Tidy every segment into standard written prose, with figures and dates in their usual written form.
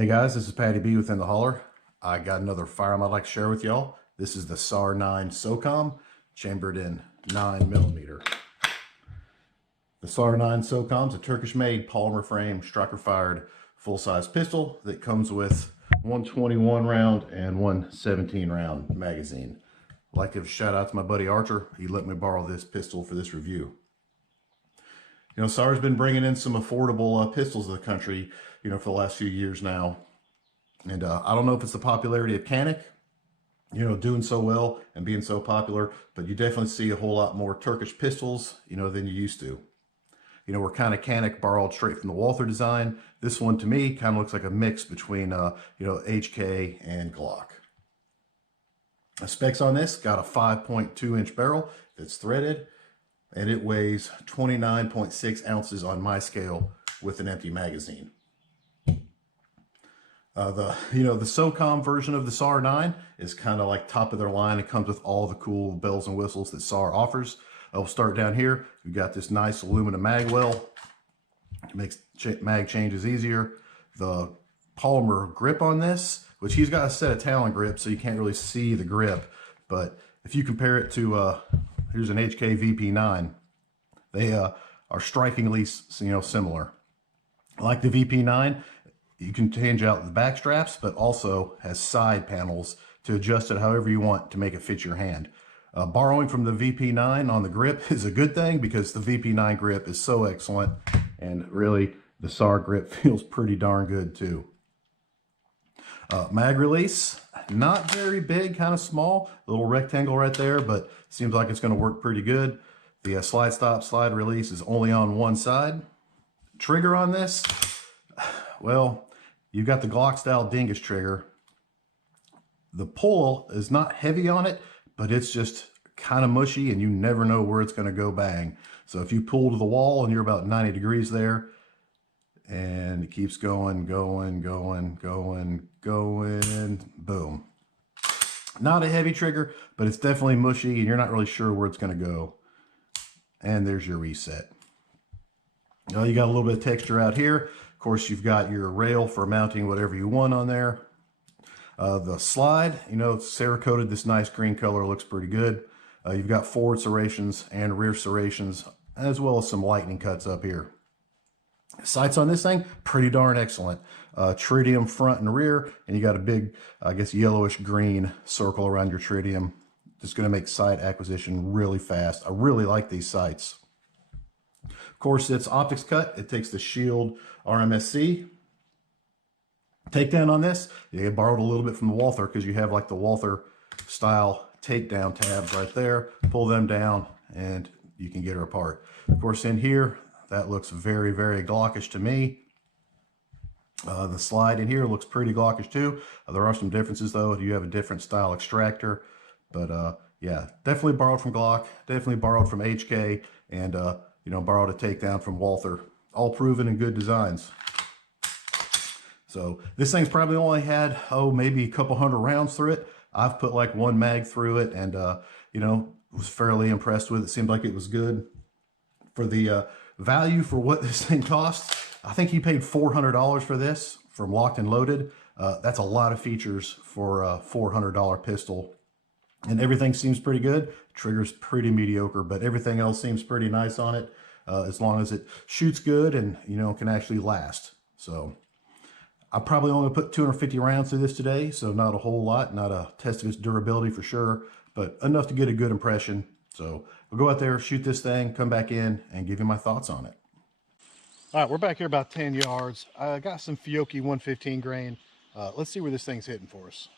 Hey guys, this is Patty B within the Holler. I got another firearm I'd like to share with y'all. This is the SAR9 Socom, chambered in 9mm. The SAR9 Socom is a Turkish-made polymer frame, striker-fired, full-size pistol that comes with 121 round and 117 round magazine. I'd like to give a shout out to my buddy Archer. He let me borrow this pistol for this review. You know, SAR's been bringing in some affordable pistols to the country, for the last few years now. And I don't know if it's the popularity of Canik, doing so well and being so popular, but you definitely see a whole lot more Turkish pistols, than you used to. We're kind of Canik borrowed straight from the Walther design. This one, to me, kind of looks like a mix between, HK and Glock. The specs on this, got a 5.2 inch barrel that's threaded, and it weighs 29.6 ounces on my scale with an empty magazine. The Socom version of the SAR9 is kind of like top of their line. It comes with all the cool bells and whistles that SAR offers. I'll start down here. We've got this nice aluminum mag well. It makes mag changes easier. The polymer grip on this, which he's got a set of Talon grips, so you can't really see the grip. But if you compare it to, here's an HK VP9. They are strikingly, similar. Like the VP9, you can change out the back straps, but also has side panels to adjust it however you want to make it fit your hand. Borrowing from the VP9 on the grip is a good thing because the VP9 grip is so excellent, and really the SAR grip feels pretty darn good too. Mag release, not very big, kind of small, a little rectangle right there, but seems like it's going to work pretty good. The slide stop, slide release is only on one side. Trigger on this, well, you've got the Glock style dingus trigger. The pull is not heavy on it, but it's just kind of mushy and you never know where it's going to go bang. So if you pull to the wall and you're about 90 degrees there, and it keeps going, boom. Not a heavy trigger, but it's definitely mushy and you're not really sure where it's going to go. And there's your reset. Now you got a little bit of texture out here. Of course, you've got your rail for mounting whatever you want on there. The slide, it's Cerakoted, this nice green color, looks pretty good. You've got forward serrations and rear serrations, as well as some lightning cuts up here. Sights on this thing, pretty darn excellent. Tritium front and rear, and you got a big, I guess, yellowish green circle around your tritium. Just going to make sight acquisition really fast. I really like these sights. Of course, it's optics cut. It takes the Shield RMSC. Takedown on this, you borrowed a little bit from the Walther because you have like the Walther style takedown tabs right there. Pull them down and you can get her apart. Of course, in here, that looks very, very Glockish to me. The slide in here looks pretty Glockish too. There are some differences though. You have a different style extractor, but yeah, definitely borrowed from Glock, definitely borrowed from HK, and borrowed a takedown from Walther. All proven and good designs. So this thing's probably only had, maybe a couple hundred rounds through it. I've put like one mag through it and, was fairly impressed with it. Seemed like it was good. For the value for what this thing costs, I think he paid $400 for this from Locked and Loaded. That's a lot of features for a $400 pistol. And everything seems pretty good. Trigger's pretty mediocre, but everything else seems pretty nice on it. As long as it shoots good and, can actually last. So I probably only put 250 rounds through this today, so not a whole lot, not a test of its durability for sure, but enough to get a good impression. So we'll go out there, shoot this thing, come back in, and give you my thoughts on it. All right, we're back here about 10 yards. I got some Fiocchi 115 grain. Let's see where this thing's hitting for us.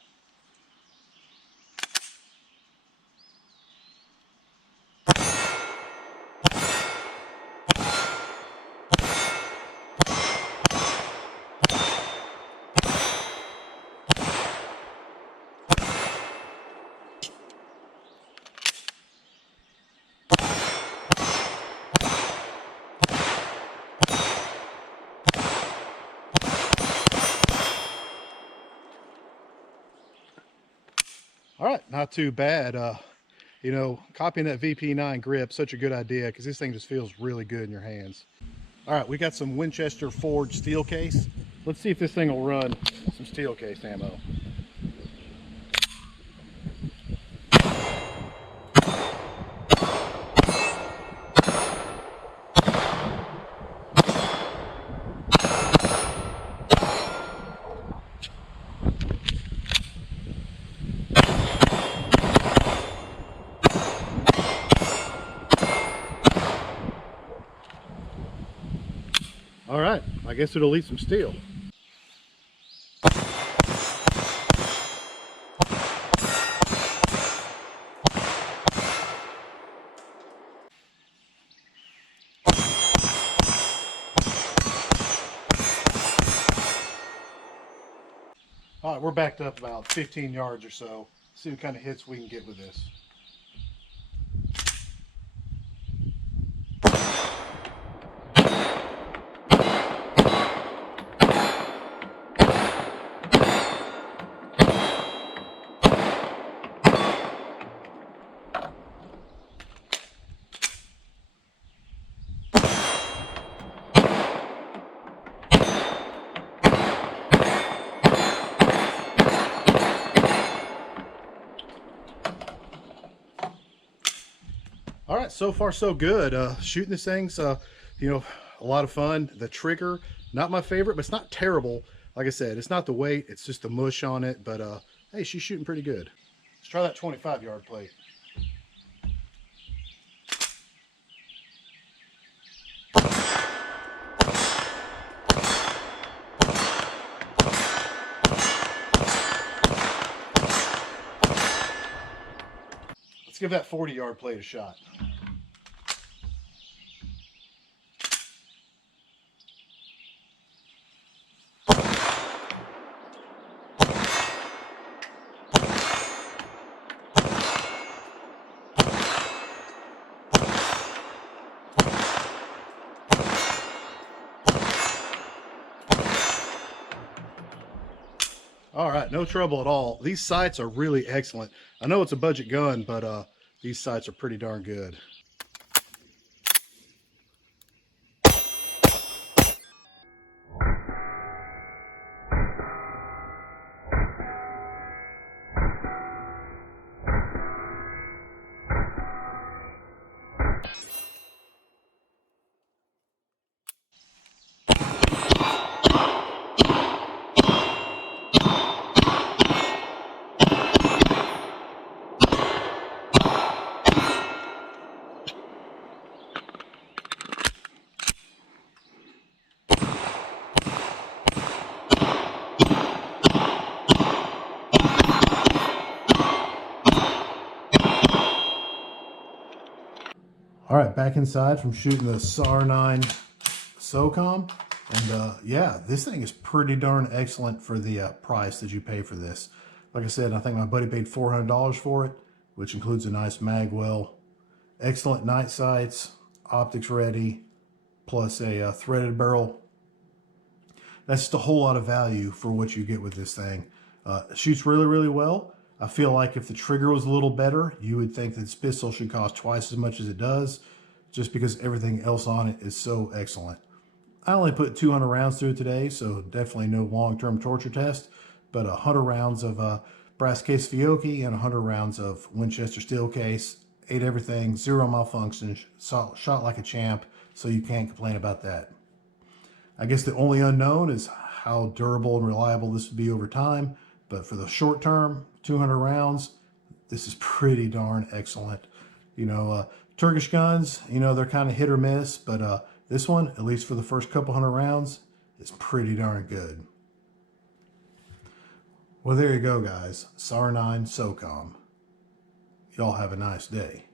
All right, not too bad. Copying that VP9 grip, such a good idea because this thing just feels really good in your hands. All right, we got some Winchester forged steel case. Let's see if this thing will run some steel case ammo. All right, I guess it'll eat some steel. All right, we're backed up about 15 yards or so. See what kind of hits we can get with this. All right, so far so good. Shooting this thing's, you know, a lot of fun. The trigger, not my favorite, but it's not terrible. Like I said, it's not the weight, it's just the mush on it. But hey, she's shooting pretty good. Let's try that 25-yard plate. Let's give that 40-yard plate a shot. All right, no trouble at all. These sights are really excellent. I know it's a budget gun, but these sights are pretty darn good. All right, back inside from shooting the SAR9 Socom. And yeah, this thing is pretty darn excellent for the price that you pay for this. Like I said, I think my buddy paid $400 for it, which includes a nice mag well, excellent night sights, optics ready, plus a threaded barrel. That's just a whole lot of value for what you get with this thing. It shoots really, really well. I feel like if the trigger was a little better, you would think that this pistol should cost twice as much as it does, just because everything else on it is so excellent. I only put 200 rounds through it today, so definitely no long-term torture test, but 100 rounds of brass case Fiocchi and 100 rounds of Winchester steel case. Ate everything, zero malfunctions, shot like a champ, so you can't complain about that. I guess the only unknown is how durable and reliable this would be over time, but for the short term, 200 rounds, this is pretty darn excellent. You know, Turkish guns, you know, they're kind of hit or miss, but this one, at least for the first couple hundred rounds, is pretty darn good. Well, there you go, guys. SAR9 Socom. Y'all have a nice day.